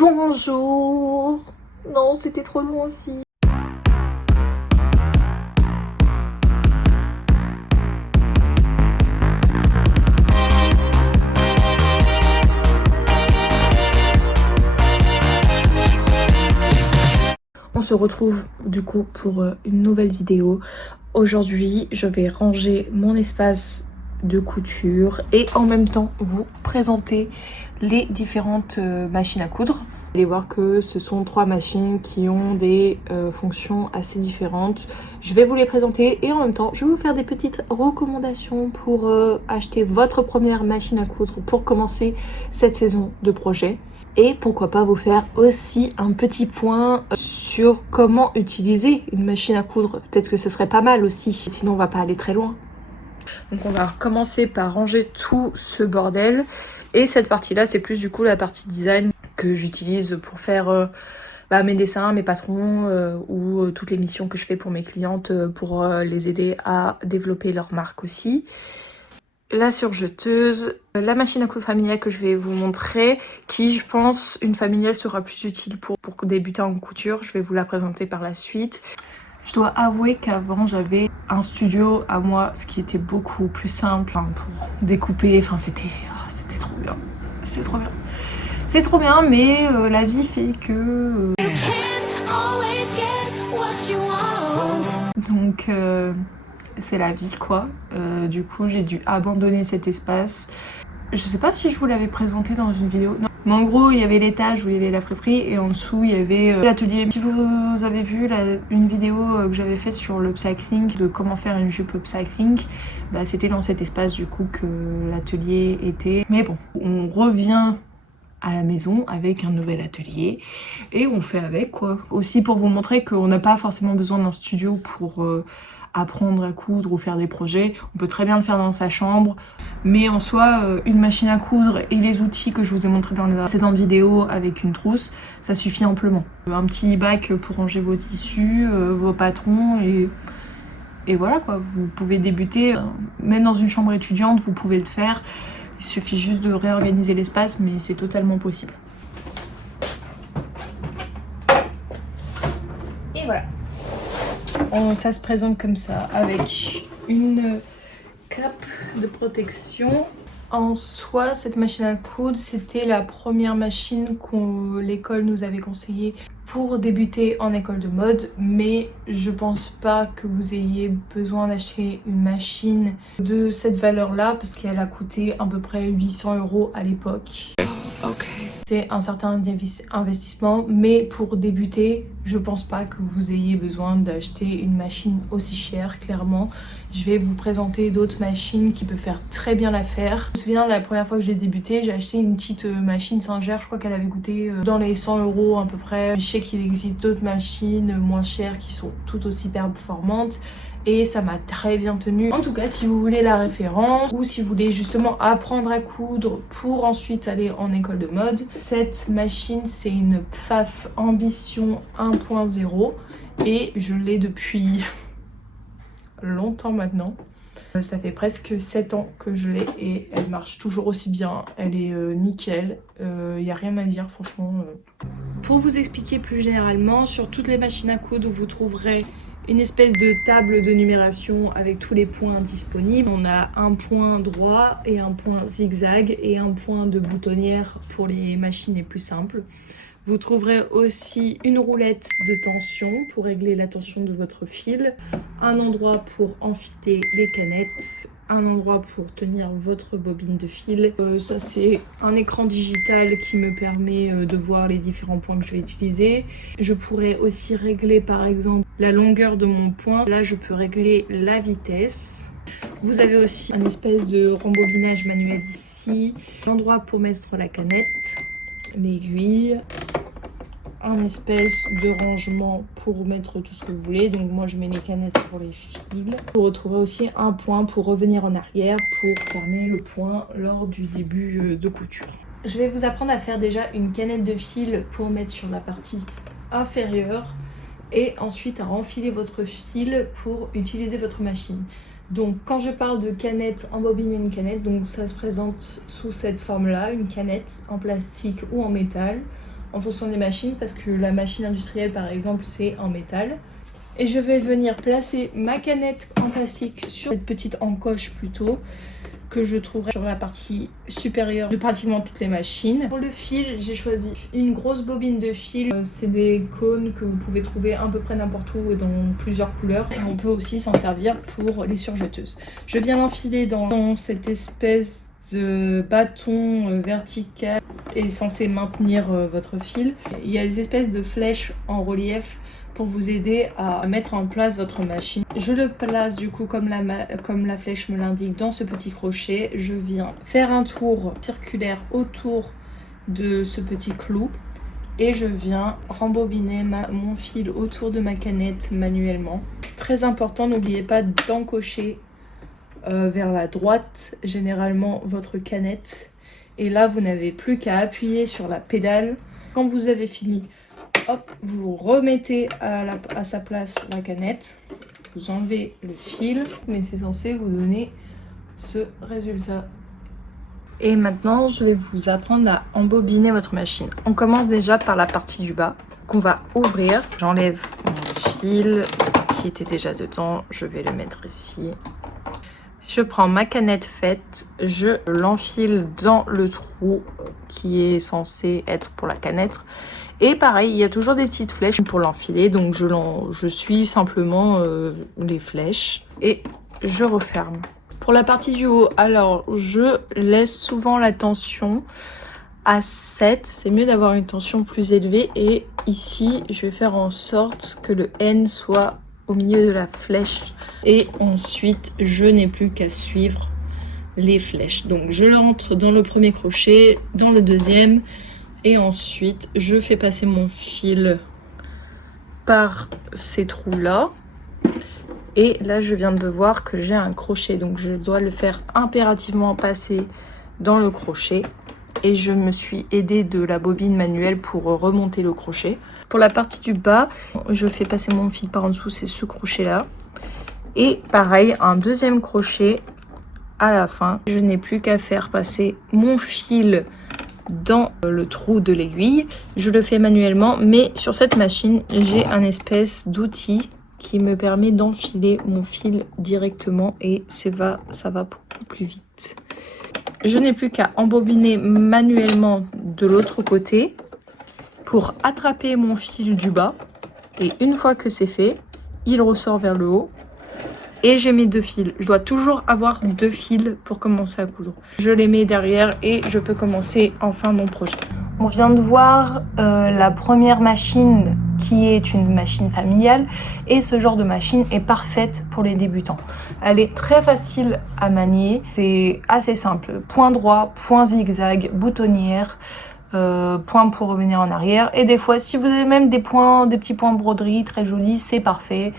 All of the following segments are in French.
Bonjour. Non, c'était trop long aussi. On se retrouve du coup pour une nouvelle vidéo. Aujourd'hui, je vais ranger mon espace de couture et en même temps vous présenter les différentes machines à coudre. Vous allez voir que ce sont 3 machines qui ont des fonctions assez différentes. Je vais vous les présenter et en même temps je vais vous faire des petites recommandations pour acheter votre première machine à coudre pour commencer cette saison de projet. Et pourquoi pas vous faire aussi un petit point sur comment utiliser une machine à coudre. Peut-être que ce serait pas mal aussi, sinon on va pas aller très loin. Donc on va commencer par ranger tout ce bordel. Et cette partie-là, c'est plus du coup la partie design que j'utilise pour faire mes dessins, mes patrons ou toutes les missions que je fais pour mes clientes pour les aider à développer leur marque aussi. La surjeteuse, la machine à coudre familiale que je vais vous montrer, qui je pense une familiale sera plus utile pour débuter en couture. Je vais vous la présenter par la suite. Je dois avouer qu'avant j'avais un studio à moi, ce qui était beaucoup plus simple pour découper, c'était trop bien, c'était trop bien. C'est trop bien, mais la vie fait que... Donc c'est la vie quoi. Du coup j'ai dû abandonner cet espace. Je sais pas si je vous l'avais présenté dans une vidéo. Non. Mais en gros, il y avait l'étage où il y avait la friperie et en dessous, il y avait l'atelier. Si vous avez vu une vidéo que j'avais faite sur l'upcycling, de comment faire une jupe upcycling, c'était dans cet espace du coup que l'atelier était. Mais bon, on revient à la maison avec un nouvel atelier et on fait avec quoi. Aussi pour vous montrer qu'on n'a pas forcément besoin d'un studio pour apprendre à coudre ou faire des projets. On peut très bien le faire dans sa chambre. Mais en soi, une machine à coudre et les outils que je vous ai montrés dans les précédentes vidéos avec une trousse, ça suffit amplement. Un petit bac pour ranger vos tissus, vos patrons et voilà quoi. Vous pouvez débuter, même dans une chambre étudiante, vous pouvez le faire. Il suffit juste de réorganiser l'espace, mais c'est totalement possible. Et voilà. Ça se présente comme ça, avec une cape de protection. En soi, cette machine à coudre, c'était la première machine que l'école nous avait conseillée pour débuter en école de mode, mais je pense pas que vous ayez besoin d'acheter une machine de cette valeur-là parce qu'elle a coûté à peu près 800 € à l'époque. Ok. C'est un certain investissement, mais pour débuter, je pense pas que vous ayez besoin d'acheter une machine aussi chère, clairement. Je vais vous présenter d'autres machines qui peuvent faire très bien l'affaire. Je me souviens, la première fois que j'ai débuté, j'ai acheté une petite machine Singer, je crois qu'elle avait coûté dans les 100 € à peu près. Je sais qu'il existe d'autres machines moins chères qui sont tout aussi performantes. Et ça m'a très bien tenu. En tout cas, si vous voulez la référence ou si vous voulez justement apprendre à coudre pour ensuite aller en école de mode, cette machine c'est une Pfaff Ambition 1.0 et je l'ai depuis longtemps maintenant. Ça fait presque 7 ans que je l'ai et elle marche toujours aussi bien, elle est nickel, y a rien à dire franchement. Pour vous expliquer plus généralement, sur toutes les machines à coudre vous trouverez une espèce de table de numération avec tous les points disponibles. On a un point droit et un point zigzag et un point de boutonnière pour les machines les plus simples. Vous trouverez aussi une roulette de tension pour régler la tension de votre fil, un endroit pour enfiler les canettes, un endroit pour tenir votre bobine de fil. Ça c'est un écran digital qui me permet de voir les différents points que je vais utiliser. Je pourrais aussi régler par exemple la longueur de mon point. Là je peux régler la vitesse. Vous avez aussi un espèce de rembobinage manuel ici, l'endroit pour mettre la canette, l'aiguille, un espèce de rangement pour mettre tout ce que vous voulez. Donc moi je mets les canettes pour les fils. Vous retrouverez aussi un point pour revenir en arrière pour fermer le point lors du début de couture. Je vais vous apprendre à faire déjà une canette de fil pour mettre sur la partie inférieure et ensuite à enfiler votre fil pour utiliser votre machine. Donc quand je parle de canette, embobiner une canette, donc ça se présente sous cette forme là, une canette en plastique ou en métal. en fonction des machines parce que la machine industrielle par exemple c'est en métal. Et je vais venir placer ma canette en plastique sur cette petite encoche plutôt que je trouverai sur la partie supérieure de pratiquement toutes les machines. Pour le fil, j'ai choisi une grosse bobine de fil. C'est des cônes que vous pouvez trouver à peu près n'importe où et dans plusieurs couleurs. Et on peut aussi s'en servir pour les surjeteuses. Je viens l'enfiler dans cette espèce de bâton vertical et censé maintenir votre fil. Il y a des espèces de flèches en relief pour vous aider à mettre en place votre machine. Je le place du coup comme la flèche me l'indique dans ce petit crochet. Je viens faire un tour circulaire autour de ce petit clou et je viens rembobiner mon fil autour de ma canette manuellement. Très important, n'oubliez pas d'encocher vers la droite généralement votre canette et là vous n'avez plus qu'à appuyer sur la pédale. Quand vous avez fini, hop, vous remettez à sa place la canette, vous enlevez le fil, mais c'est censé vous donner ce résultat. Et maintenant, je vais vous apprendre à embobiner votre machine. On commence déjà par la partie du bas qu'on va ouvrir. J'enlève mon fil qui était déjà dedans, je vais le mettre ici. Je prends ma canette faite, je l'enfile dans le trou qui est censé être pour la canette. Et pareil, il y a toujours des petites flèches pour l'enfiler, donc je suis simplement les flèches et je referme. Pour la partie du haut, alors je laisse souvent la tension à 7, c'est mieux d'avoir une tension plus élevée et ici je vais faire en sorte que le N soit au milieu de la flèche et ensuite je n'ai plus qu'à suivre les flèches. Donc je rentre dans le premier crochet, dans le deuxième et ensuite je fais passer mon fil par ces trous là et là je viens de voir que j'ai un crochet donc je dois le faire impérativement passer dans le crochet et je me suis aidée de la bobine manuelle pour remonter le crochet. Pour la partie du bas, je fais passer mon fil par en dessous, c'est ce crochet là. Et pareil, un deuxième crochet à la fin. Je n'ai plus qu'à faire passer mon fil dans le trou de l'aiguille. Je le fais manuellement, mais sur cette machine, j'ai un espèce d'outil qui me permet d'enfiler mon fil directement et ça va beaucoup plus vite. Je n'ai plus qu'à embobiner manuellement de l'autre côté pour attraper mon fil du bas et une fois que c'est fait, il ressort vers le haut et j'ai mes deux fils. Je dois toujours avoir deux fils pour commencer à coudre. Je les mets derrière et je peux commencer enfin mon projet. On vient de voir la première machine qui est une machine familiale et ce genre de machine est parfaite pour les débutants. Elle est très facile à manier, c'est assez simple. Point droit, point zigzag, boutonnière, point pour revenir en arrière et des fois si vous avez même des petits points broderie très jolis, c'est parfait.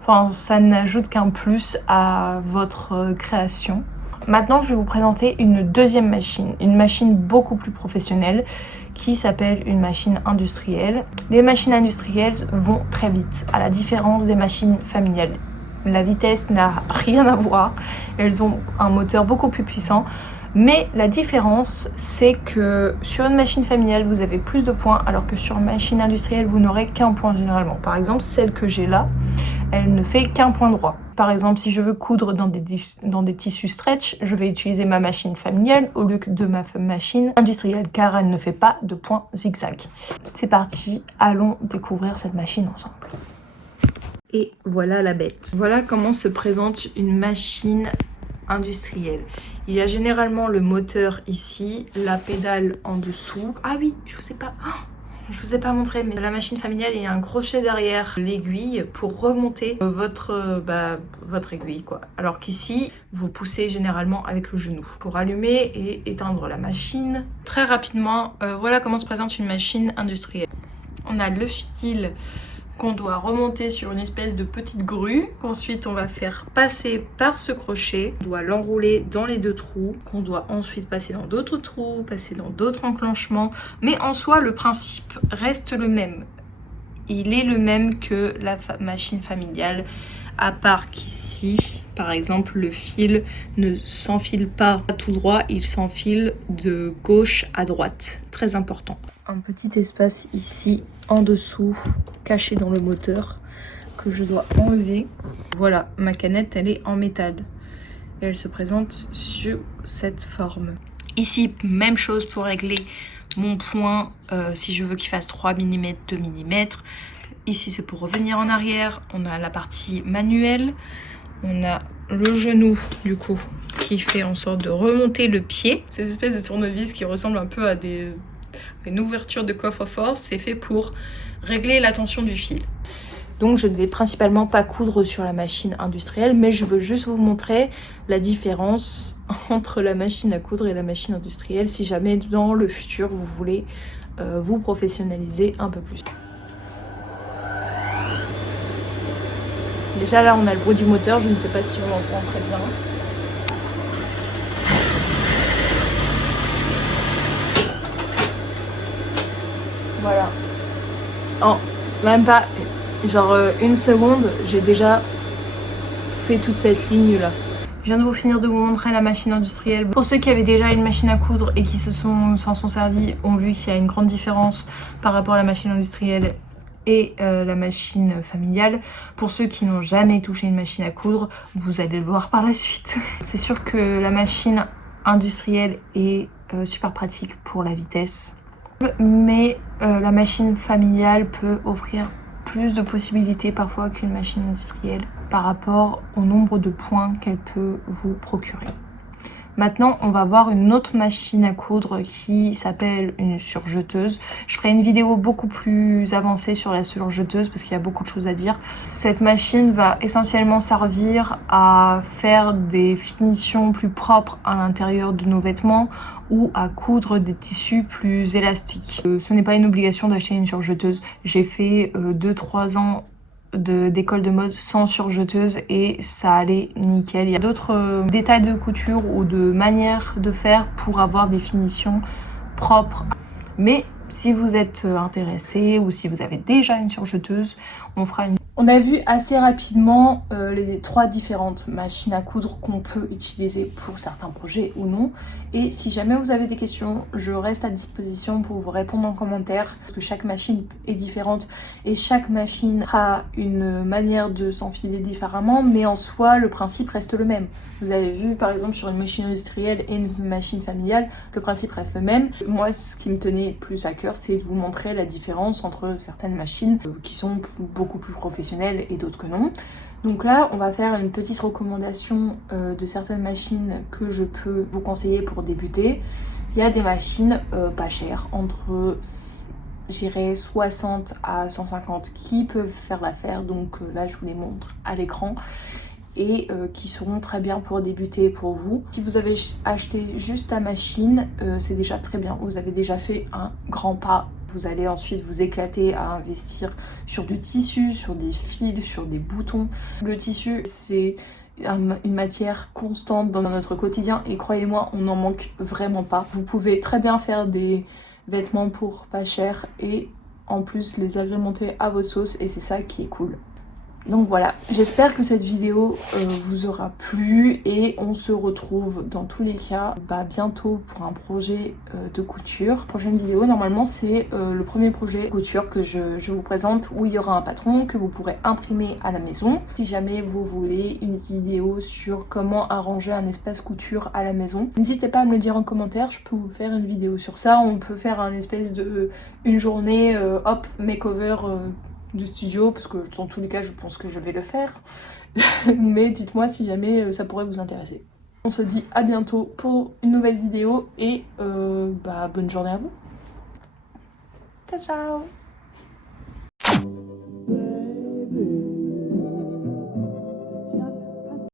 Enfin, ça n'ajoute qu'un plus à votre création. Maintenant, je vais vous présenter une deuxième machine, une machine beaucoup plus professionnelle qui s'appelle une machine industrielle. Les machines industrielles vont très vite, à la différence des machines familiales. La vitesse n'a rien à voir, elles ont un moteur beaucoup plus puissant. Mais la différence, c'est que sur une machine familiale, vous avez plus de points, alors que sur une machine industrielle, vous n'aurez qu'un point généralement. Par exemple, celle que j'ai là, elle ne fait qu'un point droit. Par exemple, si je veux coudre dans des tissus stretch, je vais utiliser ma machine familiale au lieu de ma machine industrielle, car elle ne fait pas de point zigzag. C'est parti, allons découvrir cette machine ensemble. Et voilà la bête. Voilà comment se présente une machine industrielle. Il y a généralement le moteur ici, la pédale en dessous. Ah oui, je vous ai pas montré, mais la machine familiale, il y a un crochet derrière l'aiguille pour remonter votre aiguille, quoi. Alors qu'ici, vous poussez généralement avec le genou pour allumer et éteindre la machine. Très rapidement, voilà comment se présente une machine industrielle. On a le fil qu'on doit remonter sur une espèce de petite grue, qu'ensuite on va faire passer par ce crochet. On doit l'enrouler dans les deux trous, qu'on doit ensuite passer dans d'autres trous, passer dans d'autres enclenchements. Mais en soi, le principe reste le même. Il est le même que la machine familiale, À part qu'ici, par exemple, le fil ne s'enfile pas tout droit, il s'enfile de gauche à droite. Très important. Un petit espace ici, en dessous, caché dans le moteur, que je dois enlever. Voilà, ma canette, elle est en métal. Et elle se présente sous cette forme. Ici, même chose pour régler mon point, si je veux qu'il fasse 3 mm, 2 mm. Ici, c'est pour revenir en arrière. On a la partie manuelle. On a le genou, du coup, qui fait en sorte de remonter le pied. Cette espèce de tournevis qui ressemble un peu à une ouverture de coffre-fort, c'est fait pour régler la tension du fil. Donc je ne vais principalement pas coudre sur la machine industrielle, mais je veux juste vous montrer la différence entre la machine à coudre et la machine industrielle si jamais dans le futur vous voulez vous professionnaliser un peu plus. Déjà là on a le bruit du moteur, je ne sais pas si on l'entend très bien. Voilà. Oh, même pas, genre une seconde, j'ai déjà fait toute cette ligne là. Je viens de vous finir de vous montrer la machine industrielle. Pour ceux qui avaient déjà une machine à coudre et qui s'en sont servis, ont vu qu'il y a une grande différence par rapport à la machine industrielle et la machine familiale. Pour ceux qui n'ont jamais touché une machine à coudre, vous allez le voir par la suite. C'est sûr que la machine industrielle est super pratique pour la vitesse, mais la machine familiale peut offrir plus de possibilités parfois qu'une machine industrielle par rapport au nombre de points qu'elle peut vous procurer. Maintenant, on va voir une autre machine à coudre qui s'appelle une surjeteuse. Je ferai une vidéo beaucoup plus avancée sur la surjeteuse parce qu'il y a beaucoup de choses à dire. Cette machine va essentiellement servir à faire des finitions plus propres à l'intérieur de nos vêtements ou à coudre des tissus plus élastiques. Ce n'est pas une obligation d'acheter une surjeteuse. J'ai fait 2-3 ans d'école de mode sans surjeteuse et ça allait nickel. Il y a d'autres détails de couture ou de manières de faire pour avoir des finitions propres. Mais si vous êtes intéressé ou si vous avez déjà une surjeteuse, on fera une... On a vu assez rapidement les 3 différentes machines à coudre qu'on peut utiliser pour certains projets ou non. Et si jamais vous avez des questions, je reste à disposition pour vous répondre en commentaire. Parce que chaque machine est différente et chaque machine a une manière de s'enfiler différemment. Mais en soi, le principe reste le même. Vous avez vu par exemple sur une machine industrielle et une machine familiale, le principe reste le même. Moi, ce qui me tenait plus à cœur, c'est de vous montrer la différence entre certaines machines qui sont beaucoup plus professionnelles et d'autres que non. Donc là, on va faire une petite recommandation de certaines machines que je peux vous conseiller pour débuter. Il y a des machines pas chères, entre j'irais 60 à 150 qui peuvent faire l'affaire. Donc là, je vous les montre à l'écran. Et qui seront très bien pour débuter pour vous. Si vous avez acheté juste la machine, c'est déjà très bien. Vous avez déjà fait un grand pas. Vous allez ensuite vous éclater à investir sur du tissu, sur des fils, sur des boutons. Le tissu, c'est une matière constante dans notre quotidien et croyez-moi, on n'en manque vraiment pas. Vous pouvez très bien faire des vêtements pour pas cher et en plus les agrémenter à votre sauce et c'est ça qui est cool. Donc voilà, j'espère que cette vidéo vous aura plu et on se retrouve dans tous les cas bientôt pour un projet de couture. Prochaine vidéo, normalement c'est le premier projet couture que je vous présente où il y aura un patron que vous pourrez imprimer à la maison. Si jamais vous voulez une vidéo sur comment arranger un espace couture à la maison, n'hésitez pas à me le dire en commentaire, je peux vous faire une vidéo sur ça. On peut faire un espèce de une journée hop makeover de studio parce que dans tous les cas je pense que je vais le faire mais dites-moi si jamais ça pourrait vous intéresser. On se dit à bientôt pour une nouvelle vidéo et bonne journée à vous. Ciao ciao.